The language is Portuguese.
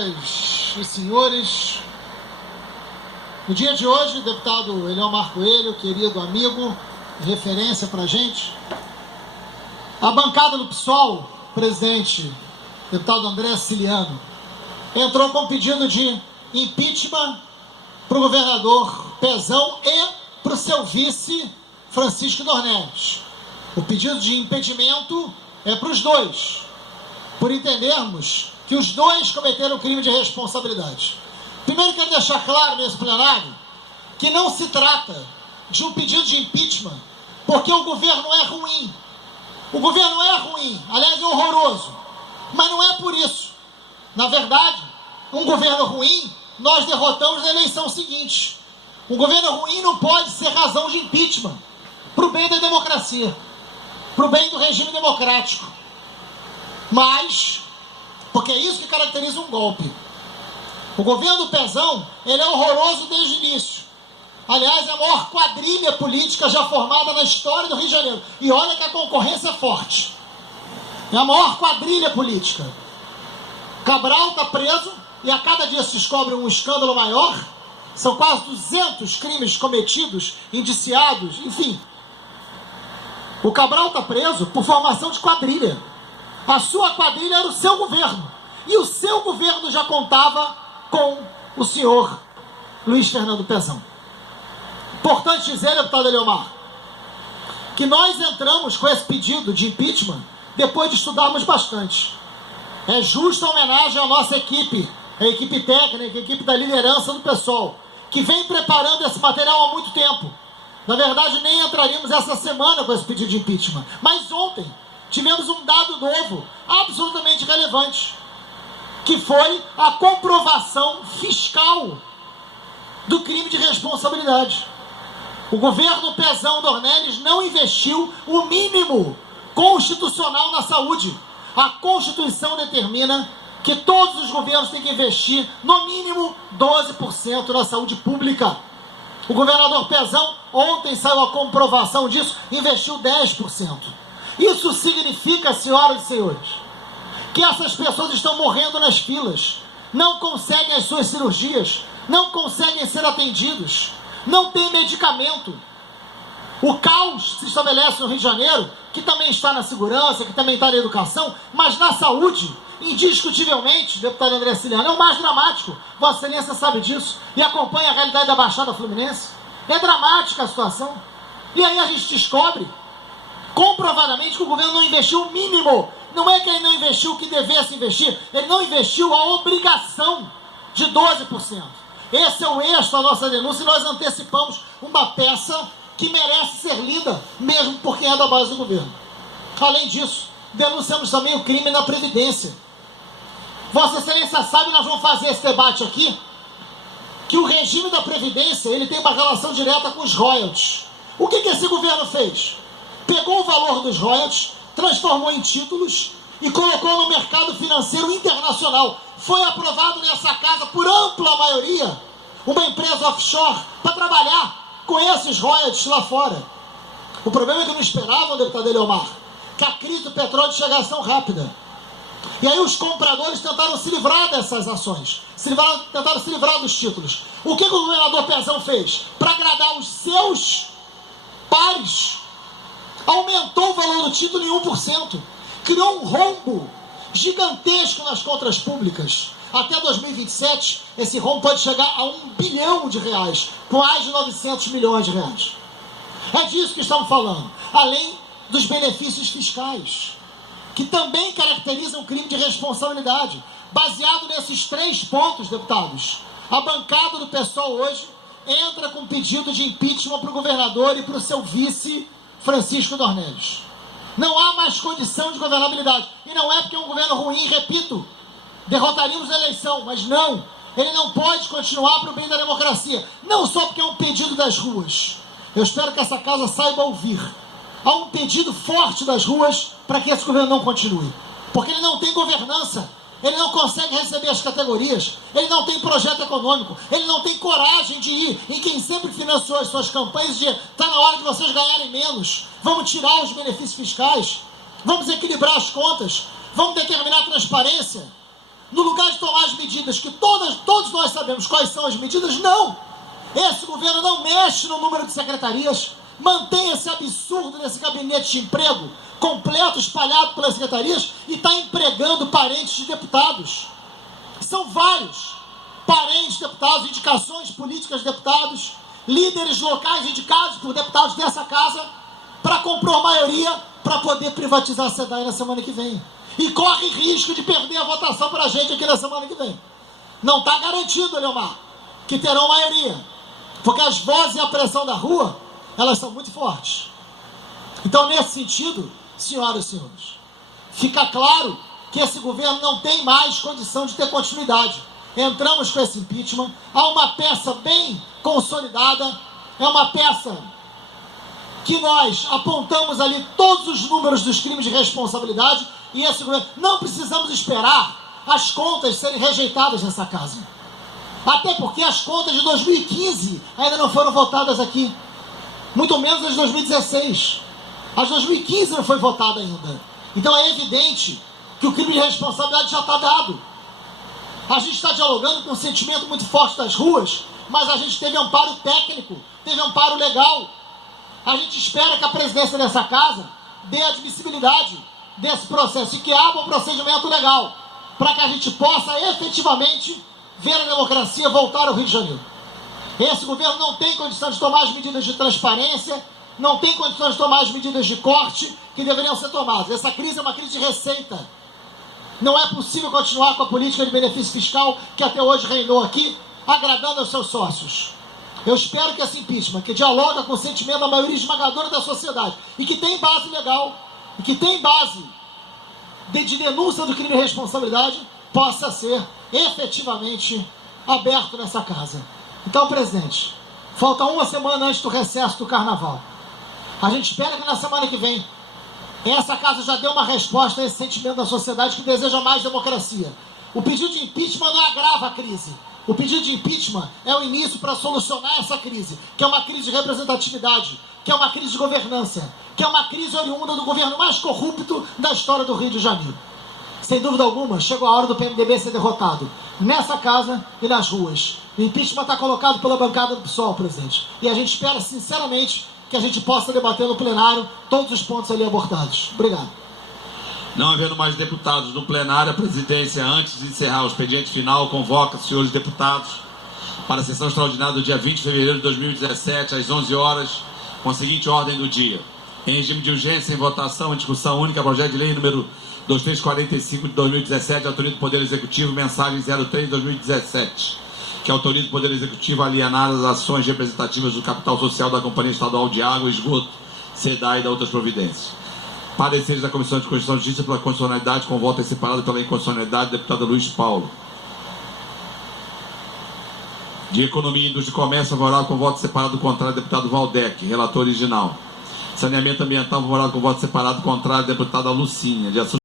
senhoras e senhores, no dia de hoje, o deputado Eliomar Coelho, querido amigo, referência para a gente, a bancada do PSOL, presidente, deputado André Ciliano, entrou com pedido de impeachment para o governador Pezão e para o seu vice, Francisco Dornelles. O pedido de impedimento é para os dois, por entendermos que os dois cometeram crime de responsabilidade. Primeiro, quero deixar claro nesse plenário que não se trata de um pedido de impeachment porque o governo é ruim. O governo é ruim, aliás, é horroroso, mas não é por isso. Na verdade, um governo ruim nós derrotamos na eleição seguinte. Um governo ruim não pode ser razão de impeachment para o bem da democracia, para o bem do regime democrático. Mas, porque é isso que caracteriza um golpe. O governo do Pezão, ele é horroroso desde o início. Aliás, é a maior quadrilha política já formada na história do Rio de Janeiro. E olha que a concorrência é forte. É a maior quadrilha política. Cabral está preso e a cada dia se descobre um escândalo maior. São quase 200 crimes cometidos, indiciados, enfim. O Cabral está preso por formação de quadrilha. A sua quadrilha era o seu governo. E o seu governo já contava com o senhor Luiz Fernando Pezão. Importante dizer, deputado Eliomar, que nós entramos com esse pedido de impeachment depois de estudarmos bastante. É justa homenagem à nossa equipe, a equipe técnica, a equipe da liderança do PSOL, que vem preparando esse material há muito tempo. Na verdade, nem entraríamos essa semana com esse pedido de impeachment. Mas ontem tivemos um dado novo, absolutamente relevante, que foi a comprovação fiscal do crime de responsabilidade. O governo Pezão Dornelles não investiu o mínimo constitucional na saúde. A Constituição determina que todos os governos têm que investir no mínimo 12% na saúde pública. O governador Pezão, ontem saiu a comprovação disso, investiu 10%. Isso significa, senhoras e senhores, que essas pessoas estão morrendo nas filas, não conseguem as suas cirurgias, não conseguem ser atendidos, não tem medicamento. O caos se estabelece no Rio de Janeiro, que também está na segurança, que também está na educação, mas na saúde, indiscutivelmente, deputado André Ciliano, é o mais dramático. Vossa Excelência sabe disso e acompanha a realidade da Baixada Fluminense. É dramática a situação. E aí a gente descobre, comprovadamente, que o governo não investiu o mínimo. Não é que ele não investiu o que devesse investir, ele não investiu a obrigação de 12%. Esse é o eixo da nossa denúncia e nós antecipamos uma peça que merece ser lida, mesmo porque é da base do governo. Além disso, denunciamos também o crime na Previdência. Vossa Excelência sabe, nós vamos fazer esse debate aqui, que o regime da Previdência, ele tem uma relação direta com os royalties. O que esse governo fez? Pegou o valor dos royalties, transformou em títulos e colocou no mercado financeiro internacional. Foi aprovado nessa casa, por ampla maioria, uma empresa offshore para trabalhar com esses royalties lá fora. O problema é que não esperavam, deputado Eliomar, que a crise do petróleo chegasse tão rápida. E aí os compradores tentaram se livrar dessas ações, tentaram se livrar dos títulos. O que o governador Pezão fez? Para agradar os seus pares, aumentou o valor do título em 1%. Criou um rombo gigantesco nas contas públicas. Até 2027, esse rombo pode chegar a R$1 bilhão, com mais de 900 milhões de reais. É disso que estamos falando. Além dos benefícios fiscais, que também caracterizam o crime de responsabilidade. Baseado nesses 3 pontos, deputados, a bancada do PSOL hoje entra com pedido de impeachment para o governador e para o seu vice, Francisco Dornelles. Não há mais condição de governabilidade. E não é porque é um governo ruim, repito, derrotaríamos a eleição, mas não, ele não pode continuar para o bem da democracia. Não só porque é um pedido das ruas. Eu espero que essa casa saiba ouvir. Há um pedido forte das ruas para que esse governo não continue. Porque ele não tem governança, ele não consegue receber as categorias, ele não tem projeto econômico, ele não tem coragem de ir em quem sempre financiou as suas campanhas de está na hora de vocês ganharem menos, vamos tirar os benefícios fiscais, vamos equilibrar as contas, vamos determinar a transparência. no lugar de tomar as medidas que todos nós sabemos quais são as medidas, não. Esse governo não mexe no número de secretarias, mantém esse absurdo desse gabinete de emprego completo, espalhado pelas secretarias, e está empregando parentes de deputados. São vários parentes de deputados, indicações políticas de deputados, líderes locais indicados por deputados dessa casa, para compor maioria para poder privatizar a SEDAI na semana que vem. E corre risco de perder a votação para a gente aqui na semana que vem. Não está garantido, Leomar, que terão maioria, porque as vozes e a pressão da rua, elas são muito fortes. Então, nesse sentido, senhoras e senhores, fica claro que esse governo não tem mais condição de ter continuidade. Entramos com esse impeachment, há uma peça bem consolidada, é uma peça que nós apontamos ali todos os números dos crimes de responsabilidade, e esse governo, não precisamos esperar as contas serem rejeitadas nessa casa. Até porque as contas de 2015 ainda não foram votadas aqui, muito menos as de 2016. As de 2015 não foi votada ainda. Então é evidente que o crime de responsabilidade já está dado. A gente está dialogando com um sentimento muito forte das ruas, mas a gente teve amparo técnico, teve amparo legal. A gente espera que a presidência dessa casa dê admissibilidade desse processo e que abra um procedimento legal, para que a gente possa efetivamente ver a democracia voltar ao Rio de Janeiro. Esse governo não tem condição de tomar as medidas de transparência, não tem condição de tomar as medidas de corte que deveriam ser tomadas. Essa crise é uma crise de receita. Não é possível continuar com a política de benefício fiscal que até hoje reinou aqui, agradando aos seus sócios. Eu espero que esse impeachment, que dialoga com o sentimento da maioria esmagadora da sociedade, e que tem base legal, e que tem base de denúncia do crime de responsabilidade, possa ser efetivamente aberto nessa casa. Então, presidente, falta uma semana antes do recesso do carnaval. A gente espera que na semana que vem essa casa já deu uma resposta a esse sentimento da sociedade que deseja mais democracia. O pedido de impeachment não agrava a crise. O pedido de impeachment é o início para solucionar essa crise, que é uma crise de representatividade, que é uma crise de governança, que é uma crise oriunda do governo mais corrupto da história do Rio de Janeiro. Sem dúvida alguma, chegou a hora do PMDB ser derrotado, nessa casa e nas ruas. O impeachment está colocado pela bancada do PSOL, presidente. E a gente espera, sinceramente, que a gente possa debater no plenário todos os pontos ali abordados. Obrigado. Não havendo mais deputados no plenário, a presidência, antes de encerrar o expediente final, convoca os senhores deputados para a sessão extraordinária do dia 20 de fevereiro de 2017, às 11 horas, com a seguinte ordem do dia. Em regime de urgência, em votação, em discussão única, projeto de lei número 2345 de 2017, autoriza o Poder Executivo, mensagem 03 de 2017, que autoriza o Poder Executivo a alienar as ações representativas do capital social da Companhia Estadual de Água e Esgoto, SEDAI e da outras providências. Pareceres da Comissão de Constituição e Justiça pela constitucionalidade, com voto separado pela inconstitucionalidade, deputado Luiz Paulo. De Economia, Indústria e Comércio, favorável com voto separado contrário, deputado Valdec, relator original. Saneamento Ambiental, favorável com voto separado contrário, deputada Lucinha. De